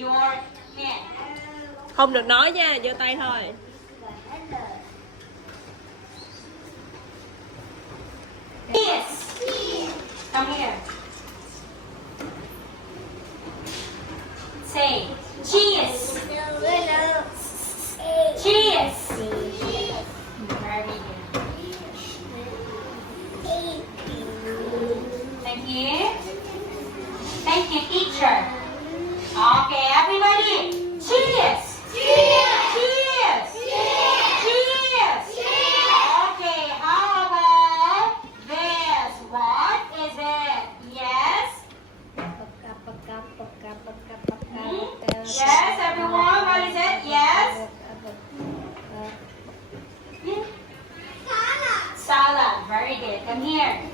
your hand. Không được nói nha, giơ tay thôi. Cheers. Come here. Say cheers. Cheers. Very good. Thank you. Thank you, teacher. Okay, everybody. Cheers. Cheers. Cheers. Cheers. Okay, how about this? What is it? Yes? Yes, everyone. What is it? Yes? Salad. Very good. Come here.